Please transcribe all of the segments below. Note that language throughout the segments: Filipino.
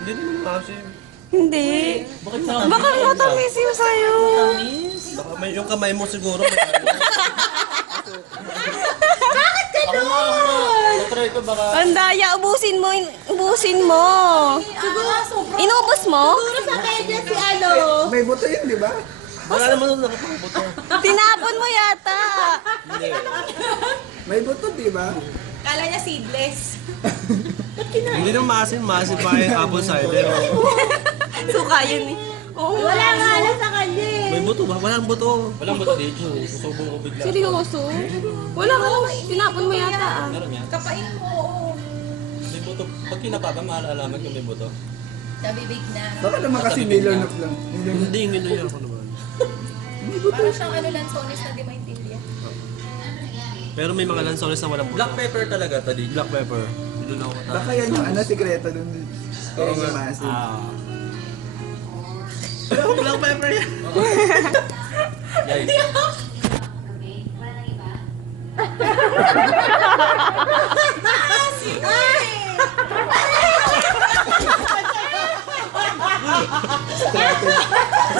Hindi naman maasim. Hindi. Bakit sa Baka matamis yung sa'yo. Baka may, yung kamay mo siguro. Bakit ganun? Try ko baka... Ang daya, ubusin mo. Ubusin mo. Inubos mo? Siguro sa kanya si ano. May buto yun, di ba? Wala naman nung nakapabuto. Tinapon mo yata. May buto, di ba? Kala niya seedless. Hindi naman maasim pa yung apple cider. Suka yun eh. Oo nga. Wala nga alam sa kanya eh. May buto ba? Walang buto. Walang ba ito dito? Susubong ko bigla. Seryoso? Wala ka. Tinapon mo yata ah. Meron yan? Kapain mo, oo. May buto. Pag kinapapa, maalaman kung may buto. Nabibig na. Baka naman kasi nilunok lang. Hindi, yun ako naman. Parang siyang ano lansones na di maintindihan. Pero may mga lansones na walang buto. Black pepper talaga, tadi. Black pepper. Doon ako tayo. Baka yan yung ano, sikreto dun. Kaya yung masin. Black pepper yan. Guys.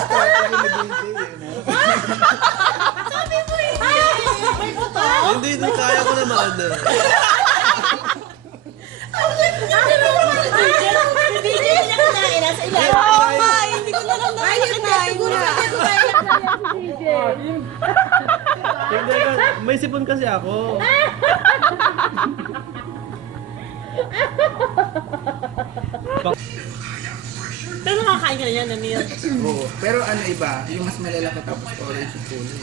Strategy na din siya yun. Hindi, kaya ko naman. Hindi niya kinain. Nasa ilalim. Oo nga, hindi ko na lang nakikinain niya. Hindi, may sipon kasi ako. Pero nakakain ka na yan, Amir. Oo. Pero ano iba, yung mas malalaki tapos orange yung kulay.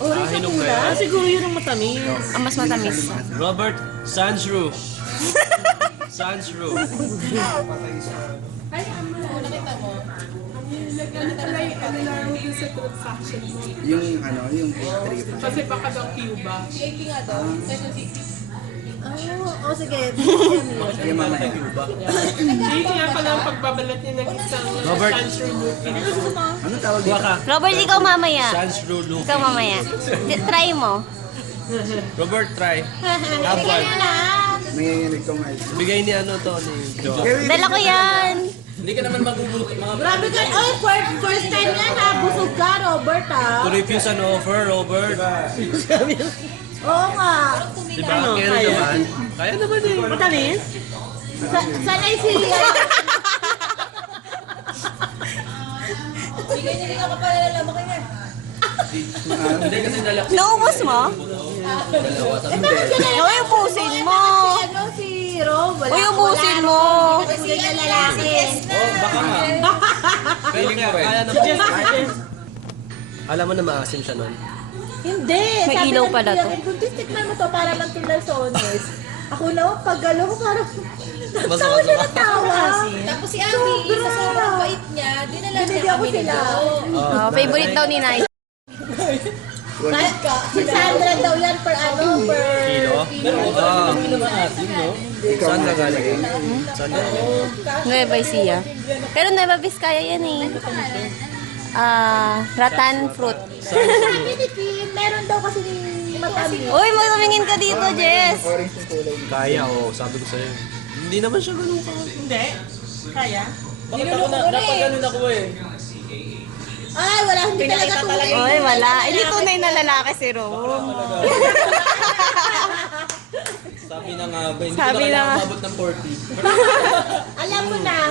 Orange Hinog na yan. siguro yun ang matamis. Ang mas matamis. Robert Sanshrew. Sanshrew. Yung ano, yung egg trip. Kasi baka daw Cuba. Oh, sige. Yung mamaya. Hindi kaya pala ang pagbabalat niya ng isang Robert. sunshine movie. Ano tawag dito? Waka. Robert, ikaw mamaya. Sanshrew Luffy. Ikaw mamaya. Try mo. Robert, try. Have one. May yanginig kong ice. Bigay ni ano to, ni Joe. Dala ko yan. Hindi ka naman magugulot. Mga Grabe ka. Oh, first time yan ha. Busog ka, Robert ha. To refuse an offer, Robert. Oo nga. Diba? Kaya naman. Kaya naman eh. Matamis? Sanay si... Bigay niya rin ako pala lalaman ka niya. Hindi kasi dala. Naubos mo? Uy, ubusin mo. Ano si Rob? Wala. Uy, ubusin mo. Kasi na lalaki. Oh, baka nga. Feeling ko rin. Kaya naman. Alam mo na maasim siya nun. Hindi. May Sabi ilaw ng pala to. Kung tikman mo to para lang tulad sa honest. Ako naman, pag galo ko parang... Nagtawa siya ng tawa. Tapos si Abby, sa sobrang bait niya, dinala niya Binigyan ko kami sila. nito. Favorite daw ni Nay. Kahit ka. 600 daw yan per ano, per... Kilo? Pero hindi naman asin, no? Saan ka galing? Saan ka galing? Nueva Ecija. Pero Nueva Vizcaya yan eh. Rattan fruit. Philippine, meron daw kasi ni matamis. Uy, magtumingin ka dito, Jess. Orange yung kulay. Kaya, oo. Sabi ko sa'yo. Hindi naman siya ganun ka. Hindi. Kaya? Bakit ako na, napag-ganun ako eh. Ay, wala, hindi talaga tunay. Uy, wala. Hindi tunay na lalaki si Rom. Sabi na nga ba, hindi Sabi ko na na kailangan nga. mabot ng Alam mo na.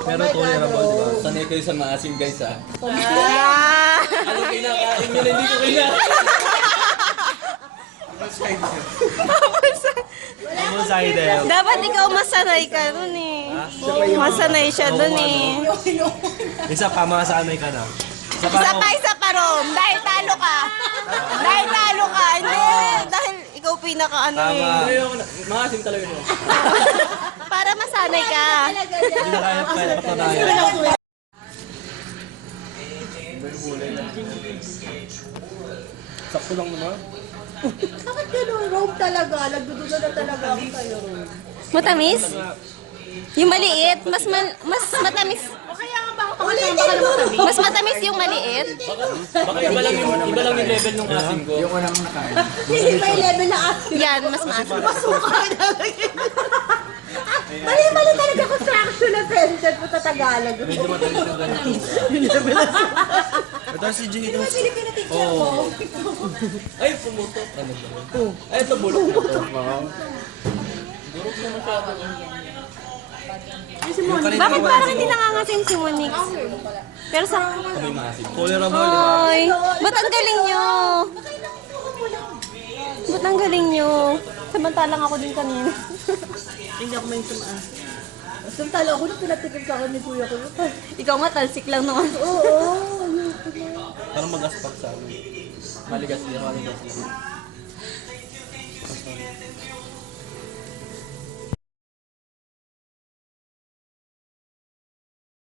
Pero tolerable, di ba? Sanay kayo sa maasim, guys, ha? Ah! Ano kinakain nyo na hindi ko kinakain? Apple cider. Dapat ikaw masanay ka nun eh. Masanay siya dun eh. Isa pa, masanay ka na. Isa pa, Isa pa, Rom. Dahil talo ka. Dahil talo ka. Hindi. Dahil ikaw pinaka ano eh. Ayoko na. Maasim talaga nyo. Para masanay ka. Hindi na kaya patunayan. Sakto lang naman. Bakit gano'n? Robe talaga. Nagdududa na talaga ako sa'yo. Matamis? Yung maliit, mas matamis. O kaya nga ba ako Ulitin mo! Mas matamis yung maliit. Baka iba lang yung level ng asin ko. Yung unang nakain. Hindi ba yung level na asin? Yan, mas maasim. Masuka na lang yan. Mali-mali talaga construction na friendship mo sa Tagalog. Medyo matalis yung ganito. Ito si Jay. Filipino teacher mo. Ay, pumutok. Ano ba? Ay, ito bulok na to. Durog na masyado. Yung kanina Bakit parang hindi nangangasin si Monix? Pero sa... May maasin. tolerable. Ay, ba't ang galing nyo? Ba't ang galing nyo? Samantalang ako din kanina. Hindi ako may tumaas. Samtala ako nung pinatikim sa akin ni kuya ko. Ikaw nga, talsik lang naman. Oo. Parang mag-aspak sa amin. Maligas niya, maligas niya.